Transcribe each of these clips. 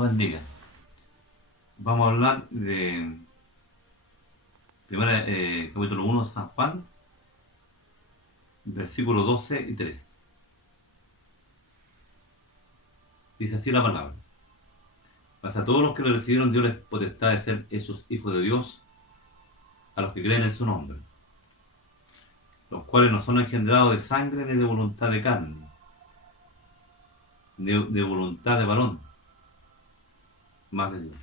nos bendiga. Vamos a hablar de primera, capítulo 1 de San Juan, versículos 12 y 13. Dice así la palabra. Mas a todos los que le recibieron dio les potestad de ser hechos hijos de Dios, a los que creen en su nombre, los cuales no son engendrados de sangre ni de voluntad de carne, ni de voluntad de varón, más de Dios.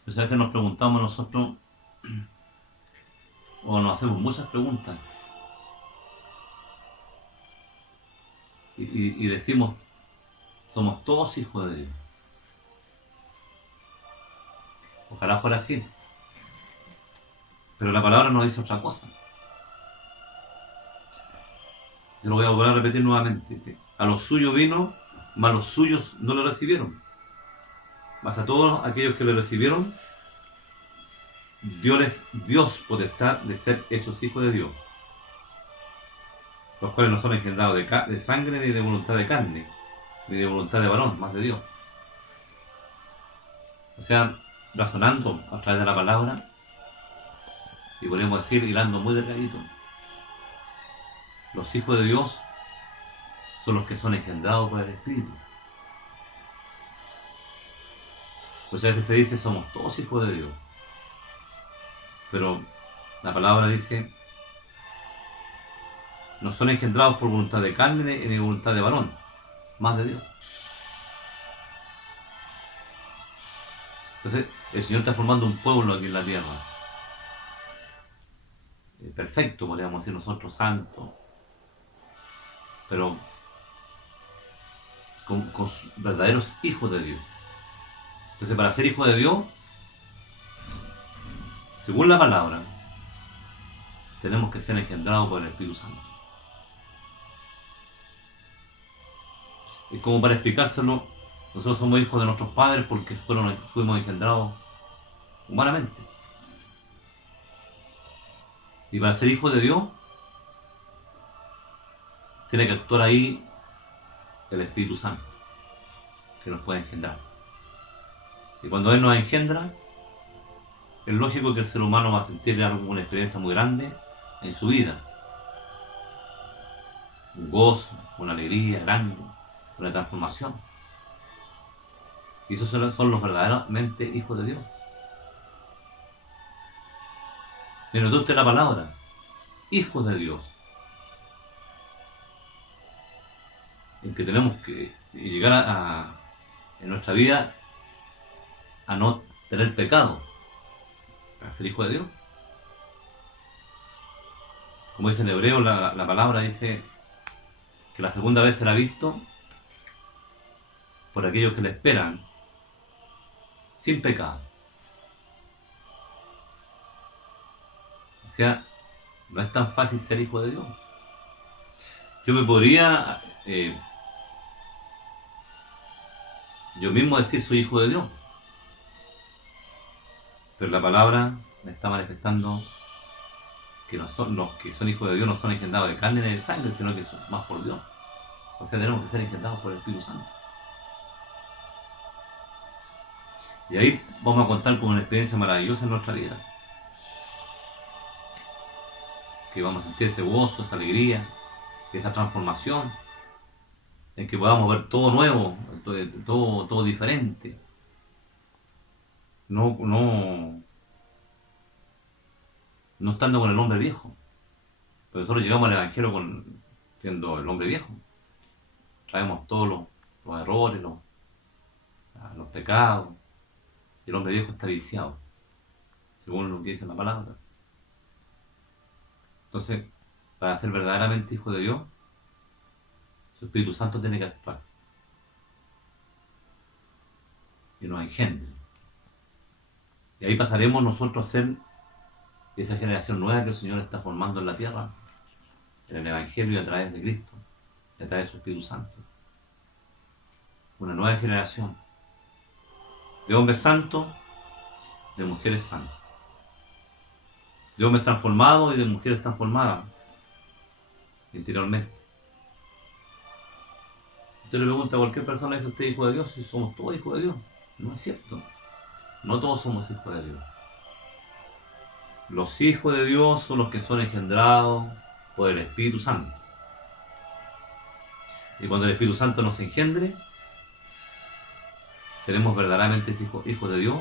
Entonces a veces nos preguntamos nosotros, o nos hacemos muchas preguntas, y decimos, somos todos hijos de Dios. Ojalá fuera así. Pero la palabra nos dice otra cosa. Yo lo voy a volver a repetir nuevamente. Dice, a los suyos vino, mas los suyos no lo recibieron. Mas a todos aquellos que le recibieron, Dios potestad de ser hechos hijos de Dios, los cuales no son engendrados de sangre, ni de voluntad de carne, ni de voluntad de varón, más de Dios. O sea, razonando a través de la palabra, y podemos decir, hilando muy delgadito, los hijos de Dios son los que son engendrados por el Espíritu. Pues a veces se dice, somos todos hijos de Dios. Pero la palabra dice, no son engendrados por voluntad de carne ni de voluntad de varón, más de Dios. Entonces, el Señor está formando un pueblo aquí en la tierra. Perfecto, podríamos decir nosotros, santo. Pero con verdaderos hijos de Dios. Entonces, para ser hijo de Dios, según la palabra, tenemos que ser engendrados por el Espíritu Santo. Y como para explicárselo, nosotros somos hijos de nuestros padres porque fuimos engendrados humanamente. Y para ser hijo de Dios, tiene que actuar ahí el Espíritu Santo, que nos puede engendrar. Y cuando Él nos engendra, es lógico que el ser humano va a sentir una experiencia muy grande en su vida. Un gozo, una alegría grande, una transformación. Y esos son los verdaderamente hijos de Dios. Me notó usted la palabra, hijos de Dios. En que tenemos que llegar en nuestra vida a no tener pecado, para ser hijo de Dios. Como dice en hebreo, la palabra dice que la segunda vez será visto por aquellos que le esperan sin pecado. O sea, no es tan fácil ser hijo de Dios. Yo me podría yo mismo decir soy hijo de Dios, pero la palabra me está manifestando que los que son hijos de Dios no son engendrados de carne ni de sangre, sino que son más por Dios. O sea, tenemos que ser engendrados por el Espíritu Santo. Y ahí vamos a contar con una experiencia maravillosa en nuestra vida. Que vamos a sentir ese gozo, esa alegría, esa transformación, en que podamos ver todo nuevo, todo diferente. No estando con el hombre viejo. Pero nosotros llegamos al Evangelio siendo el hombre viejo. Traemos todos los errores, los pecados. Y el hombre viejo está viciado, según lo que dice la palabra. Entonces, para ser verdaderamente hijo de Dios, su Espíritu Santo tiene que actuar. Y nos engendre. Y ahí pasaremos nosotros a ser esa generación nueva que el Señor está formando en la tierra, en el Evangelio y a través de Cristo, y a través de su Espíritu Santo. Una nueva generación de hombres santos, de mujeres santas, de hombres transformados y de mujeres transformadas interiormente. Usted le pregunta a cualquier persona, ¿es usted hijo de Dios? Si somos todos hijos de Dios. No es cierto. No todos somos hijos de Dios. Los hijos de Dios son los que son engendrados por el Espíritu Santo. Y cuando el Espíritu Santo nos engendre, seremos verdaderamente hijos de Dios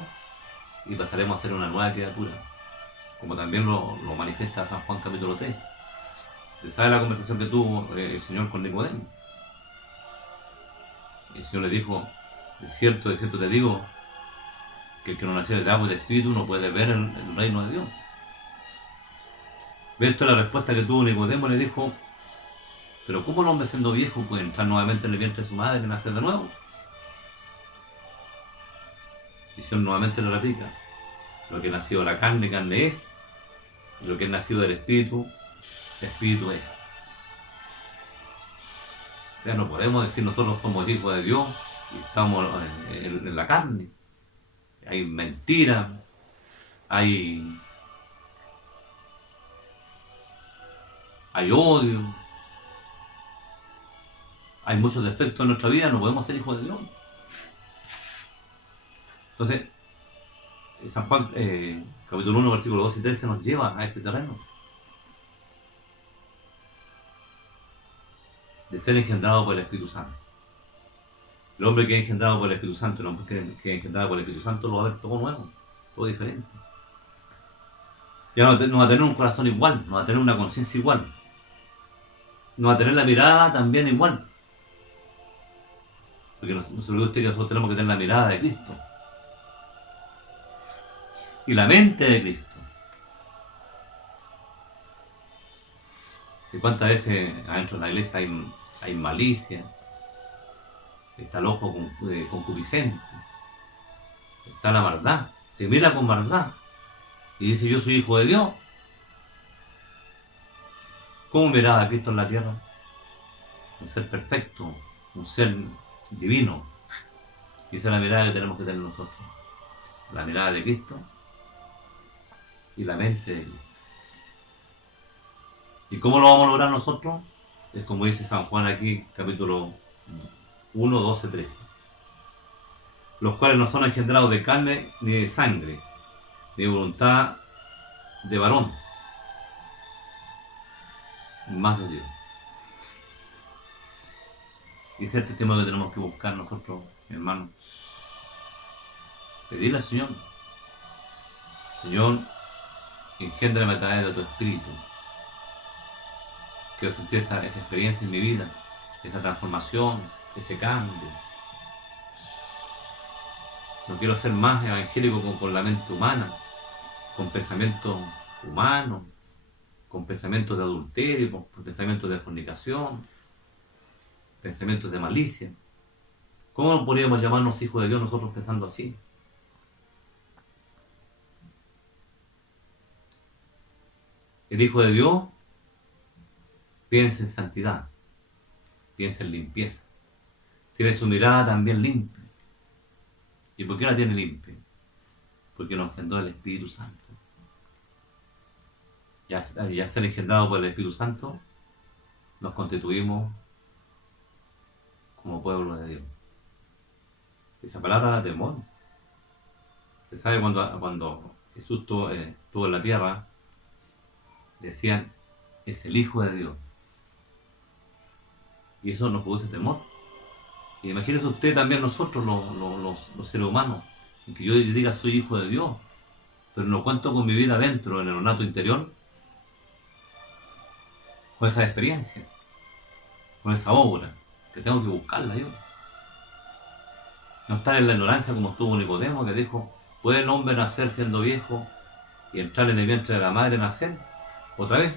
y pasaremos a ser una nueva criatura, como también lo manifiesta San Juan capítulo 3. ¿Se sabe la conversación que tuvo el Señor con Nicodemo? El Señor le dijo, de cierto te digo, que el que no nació de agua y de espíritu no puede ver el reino de Dios. ¿Ves esto? La respuesta que tuvo Nicodemo, le dijo, pero ¿cómo el hombre siendo viejo puede entrar nuevamente en el vientre de su madre y nacer de nuevo? Y el Señor nuevamente le replica, lo que nació de la carne, carne es, y lo que es nacido del espíritu, espíritu es. O sea, no podemos decir nosotros somos hijos de Dios y estamos en la carne. Hay mentiras, hay odio, hay muchos defectos en nuestra vida, no podemos ser hijos de Dios. Entonces, San Juan, capítulo 1, versículos 2 y 13 nos lleva a ese terreno de ser engendrado por el Espíritu Santo. El hombre que es engendrado por el Espíritu Santo, el hombre que es engendrado por el Espíritu Santo lo va a ver todo nuevo, todo diferente. Ya no va a tener un corazón igual, no va a tener una conciencia igual, no va a tener la mirada también igual. Porque no se olvide usted que nosotros tenemos que tener la mirada de Cristo y la mente de Cristo. ¿Y cuántas veces adentro de la iglesia hay malicia? Está el ojo concupiscente, está la maldad, se mira con maldad y dice yo soy hijo de Dios. ¿Cómo miraba a Cristo en la tierra? Un ser perfecto, un ser divino. Y esa es la mirada que tenemos que tener nosotros, la mirada de Cristo y la mente de Cristo. ¿Y cómo lo vamos a lograr nosotros? Es como dice San Juan aquí, capítulo 1, 12, 13. Los cuales no son engendrados de carne ni de sangre, ni de voluntad de varón, más de Dios. Y ese es el testimonio que tenemos que buscar nosotros, hermanos. Pedirle al Señor, Señor, engéndrame a través de tu Espíritu. Quiero sentir esa experiencia en mi vida, esa transformación, ese cambio. No quiero ser más evangélico con la mente humana, con pensamientos humanos, con pensamientos de adulterio, con pensamientos de fornicación, pensamientos de malicia. ¿Cómo podríamos llamarnos hijos de Dios nosotros pensando así? El Hijo de Dios piensa en santidad, piensa en limpieza, tiene su mirada también limpia. ¿Y por qué la tiene limpia? Porque nos engendró el Espíritu Santo. Ya ser engendrado por el Espíritu Santo, nos constituimos como pueblo de Dios. Esa palabra da temor. Se sabe cuando Jesús estuvo en la tierra, decían, es el Hijo de Dios. Y eso nos produce temor. Y imagínese usted también nosotros, los seres humanos, en que yo diga soy hijo de Dios, pero no cuento con mi vida dentro, en el ornato interior, con esa experiencia, con esa obra, que tengo que buscarla yo. No estar en la ignorancia como estuvo Nicodemo, que dijo, ¿puede el hombre nacer siendo viejo y entrar en el vientre de la madre nacer otra vez?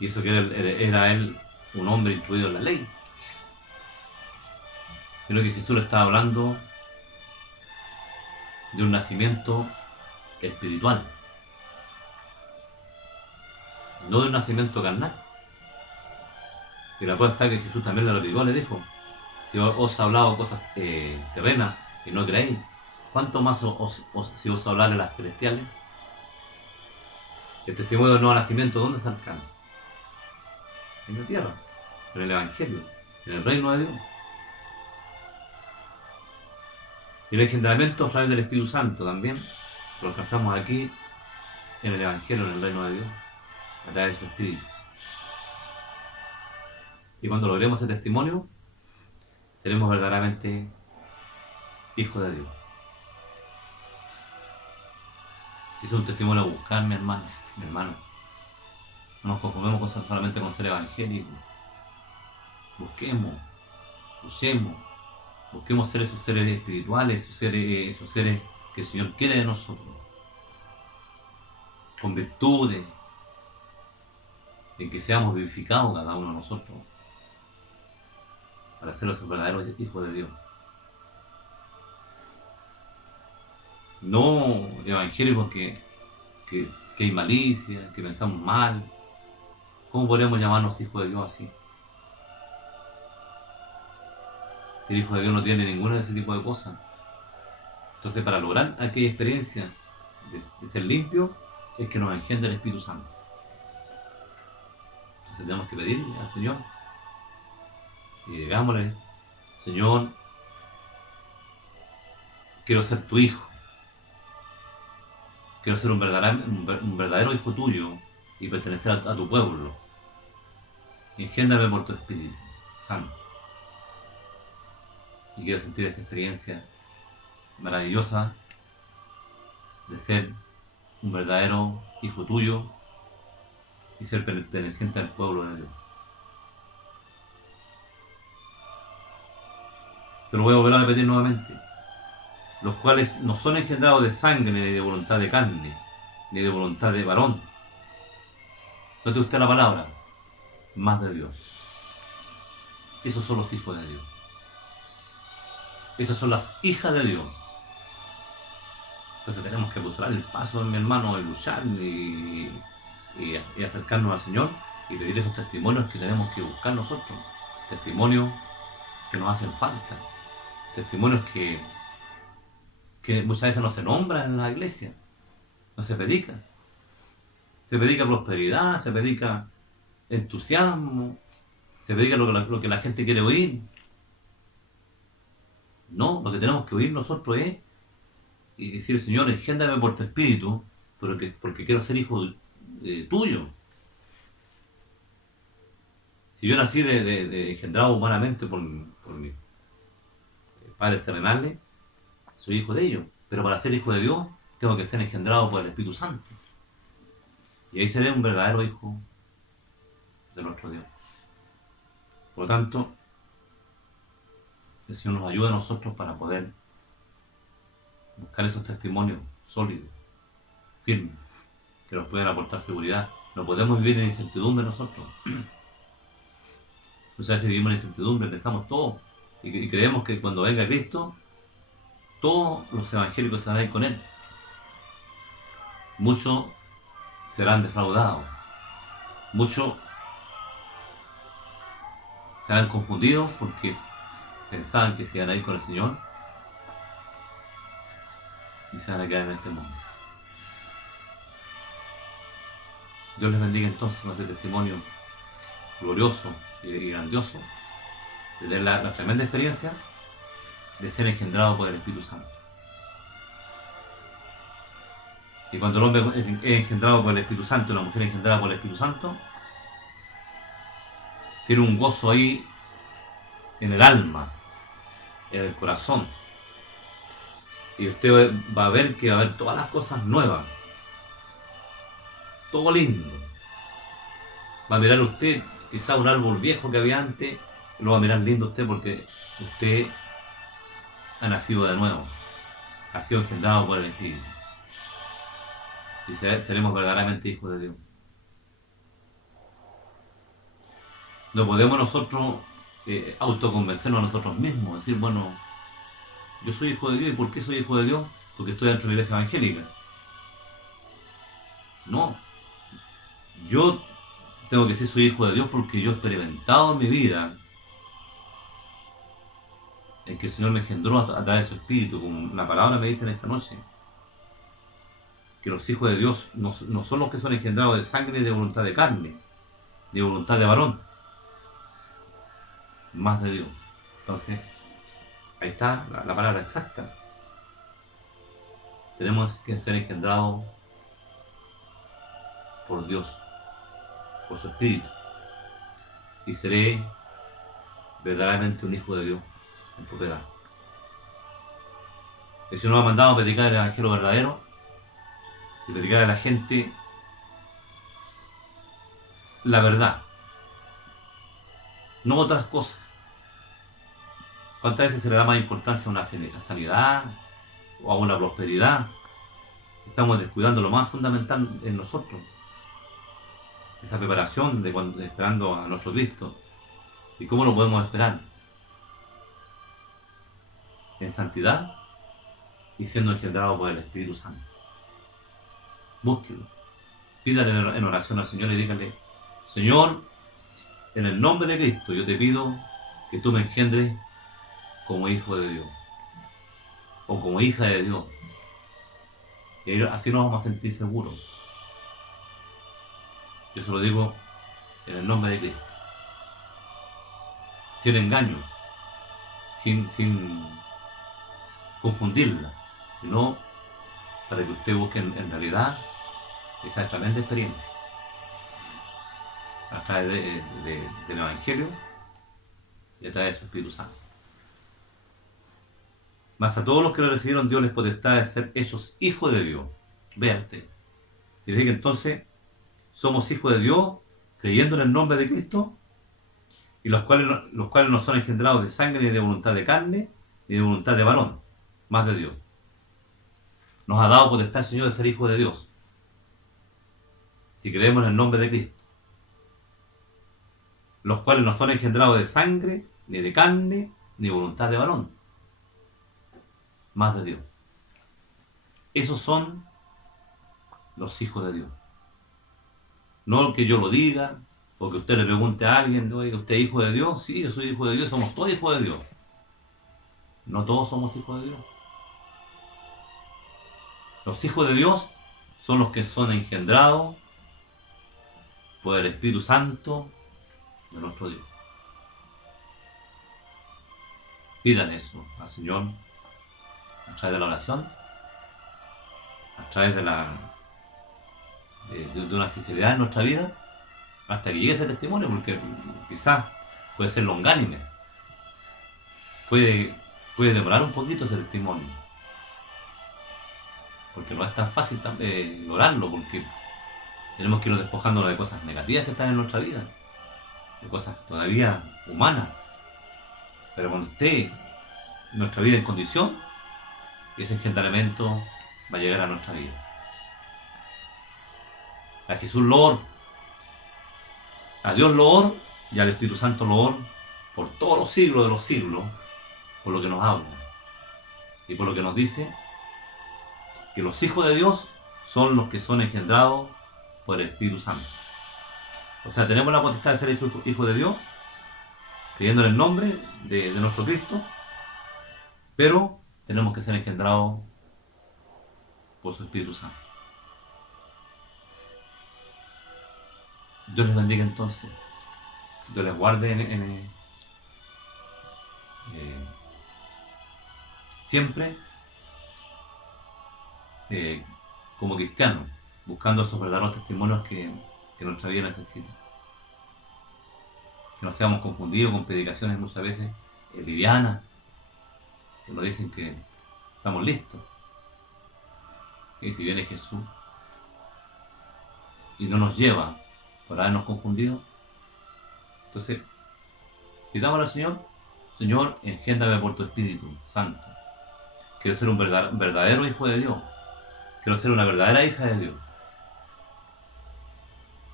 Y eso que era él un hombre instruido en la ley. Sino que Jesús le estaba hablando de un nacimiento espiritual, no de un nacimiento carnal. Y la prueba está que Jesús también le replicó, le dijo, si os ha hablado cosas terrenas y no creéis, ¿cuánto más si os hablaré las celestiales? El testimonio del nuevo nacimiento, ¿dónde se alcanza? En la tierra, en el Evangelio, en el reino de Dios. Y el engendramiento a través del Espíritu Santo también lo alcanzamos aquí en el Evangelio, en el reino de Dios, a través de su Espíritu. Y cuando logremos ese testimonio, seremos verdaderamente hijos de Dios. Si es un testimonio a buscar, mi hermano, no nos conformemos solamente con ser evangélicos. Busquemos, busquemos ser esos seres espirituales, esos seres que el Señor quiere de nosotros, con virtudes, en que seamos vivificados cada uno de nosotros, para ser los verdaderos hijos de Dios. No evangélicos que hay malicia, que pensamos mal. ¿Cómo podríamos llamarnos hijos de Dios así? Si el hijo de Dios no tiene ninguna de ese tipo de cosas. Entonces, para lograr aquella experiencia de ser limpio, es que nos engendre el Espíritu Santo. Entonces tenemos que pedirle al Señor y digámosle: Señor, quiero ser tu hijo. Quiero ser un verdadero hijo tuyo y pertenecer a tu pueblo. Engéndrame por tu Espíritu Santo. Y quiero sentir esa experiencia maravillosa de ser un verdadero hijo tuyo y ser perteneciente al pueblo de Dios. Te lo voy a volver a repetir nuevamente: los cuales no son engendrados de sangre, ni de voluntad de carne, ni de voluntad de varón. Note usted la palabra, más de Dios. Esos son los hijos de Dios. Esas son las hijas de Dios. Entonces tenemos que buscar el paso, mi hermano, y luchar y acercarnos al Señor y pedir esos testimonios que tenemos que buscar nosotros. Testimonios que nos hacen falta. Testimonios que muchas veces no se nombran en la iglesia. No se predica. Se predica prosperidad, se predica entusiasmo, se predica lo que la gente quiere oír. No, lo que tenemos que oír nosotros es y decir: Señor, engéndrame por tu Espíritu, porque quiero ser hijo tuyo. Si yo nací de engendrado humanamente por mis padres terrenales, soy hijo de ellos. Pero para ser hijo de Dios, tengo que ser engendrado por el Espíritu Santo. Y ahí seré un verdadero hijo de nuestro Dios. Por lo tanto, el Señor nos ayuda a nosotros para poder buscar esos testimonios sólidos, firmes, que nos puedan aportar seguridad. No podemos vivir en incertidumbre nosotros. Muchas veces vivimos en incertidumbre, pensamos todo, y creemos que cuando venga Cristo, todos los evangélicos se van a ir con Él. Muchos serán defraudados, muchos serán confundidos porque pensaban que se iban a ir con el Señor y se van a quedar en este mundo. Dios les bendiga entonces con este testimonio glorioso y grandioso de tener la tremenda experiencia de ser engendrado por el Espíritu Santo. Y cuando el hombre es engendrado por el Espíritu Santo y la mujer es engendrada por el Espíritu Santo, tiene un gozo ahí en el alma, en el corazón. Y usted va a ver que va a haber todas las cosas nuevas, todo lindo. Va a mirar usted quizá un árbol viejo que había antes, lo va a mirar lindo usted porque usted ha nacido de nuevo, ha sido engendrado por el Espíritu. Y seremos verdaderamente hijos de Dios. No podemos nosotros autoconvencernos a nosotros mismos, decir: bueno, yo soy hijo de Dios. ¿Y por qué soy hijo de Dios? Porque estoy dentro de la iglesia evangélica. No. Yo tengo que decir: soy hijo de Dios porque yo he experimentado en mi vida en que el Señor me engendró a través de su Espíritu, como la palabra me dice en esta noche. Que los hijos de Dios no son los que son engendrados de sangre ni de voluntad de carne, ni de voluntad de varón. más de Dios. Entonces, ahí está la palabra exacta. Tenemos que ser engendrados por Dios, por su Espíritu, y seré verdaderamente un hijo de Dios en propiedad. El Señor nos ha mandado a predicar el Evangelio verdadero y predicar a la gente la verdad, no otras cosas. ¿Cuántas veces se le da más importancia a una sanidad o a una prosperidad? Estamos descuidando lo más fundamental en nosotros, esa preparación de cuando esperando a nuestro Cristo. ¿Y cómo lo podemos esperar? En santidad y siendo engendrado por el Espíritu Santo. Búsquelo. Pídale en oración al Señor y dígale: Señor, en el nombre de Cristo yo te pido que tú me engendres como hijo de Dios o como hija de Dios. Y así nos vamos a sentir seguros. Yo se lo digo en el nombre de Cristo. Sin engaño, sin confundirla, sino para que usted busque en realidad esa tremenda experiencia a través del Evangelio y a través de su Espíritu Santo. Mas a todos los que lo recibieron, Dios les potestad de ser hechos hijos de Dios. Vea usted. Quiere decir que entonces somos hijos de Dios creyendo en el nombre de Cristo, y los cuales no son engendrados de sangre, ni de voluntad de carne, ni de voluntad de varón, más de Dios. Nos ha dado potestad el Señor de ser hijos de Dios, si creemos en el nombre de Cristo. Los cuales no son engendrados de sangre, ni de carne, ni de voluntad de varón, más de Dios. Esos son los hijos de Dios. No que yo lo diga, o que usted le pregunte a alguien: oiga, ¿usted es hijo de Dios? Sí, yo soy hijo de Dios, somos todos hijos de Dios. No todos somos hijos de Dios. Los hijos de Dios son los que son engendrados por el Espíritu Santo de nuestro Dios. Pidan eso al Señor a través de la oración, a través de una sinceridad en nuestra vida, hasta que llegue ese testimonio, porque quizás puede ser longánime, puede demorar un poquito ese testimonio, porque no es tan fácil lograrlo, porque tenemos que ir despojándonos de cosas negativas que están en nuestra vida, de cosas todavía humanas. Pero cuando esté nuestra vida en condición, ese engendramiento va a llegar a nuestra vida. A Jesús loor, a Dios loor y al Espíritu Santo loor por todos los siglos de los siglos, por lo que nos habla y por lo que nos dice que los hijos de Dios son los que son engendrados por el Espíritu Santo. O sea, tenemos la potestad de ser hijos de Dios, creyendo en el nombre de nuestro Cristo, pero tenemos que ser engendrados por su Espíritu Santo. Dios les bendiga entonces. Dios les guarde siempre como cristianos, buscando esos verdaderos testimonios que nuestra vida necesita. Que no seamos confundidos con predicaciones muchas veces livianas, que nos dicen que estamos listos. Y si viene Jesús y no nos lleva por habernos confundido, entonces pidamos al Señor: Señor, engéndrame por tu Espíritu Santo. Quiero ser un verdadero hijo de Dios. Quiero ser una verdadera hija de Dios.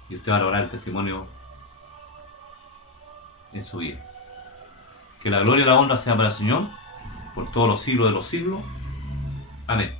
Y usted va a lograr el testimonio en su vida. Que la gloria y la honra sea para el Señor por todos los siglos de los siglos. Amén.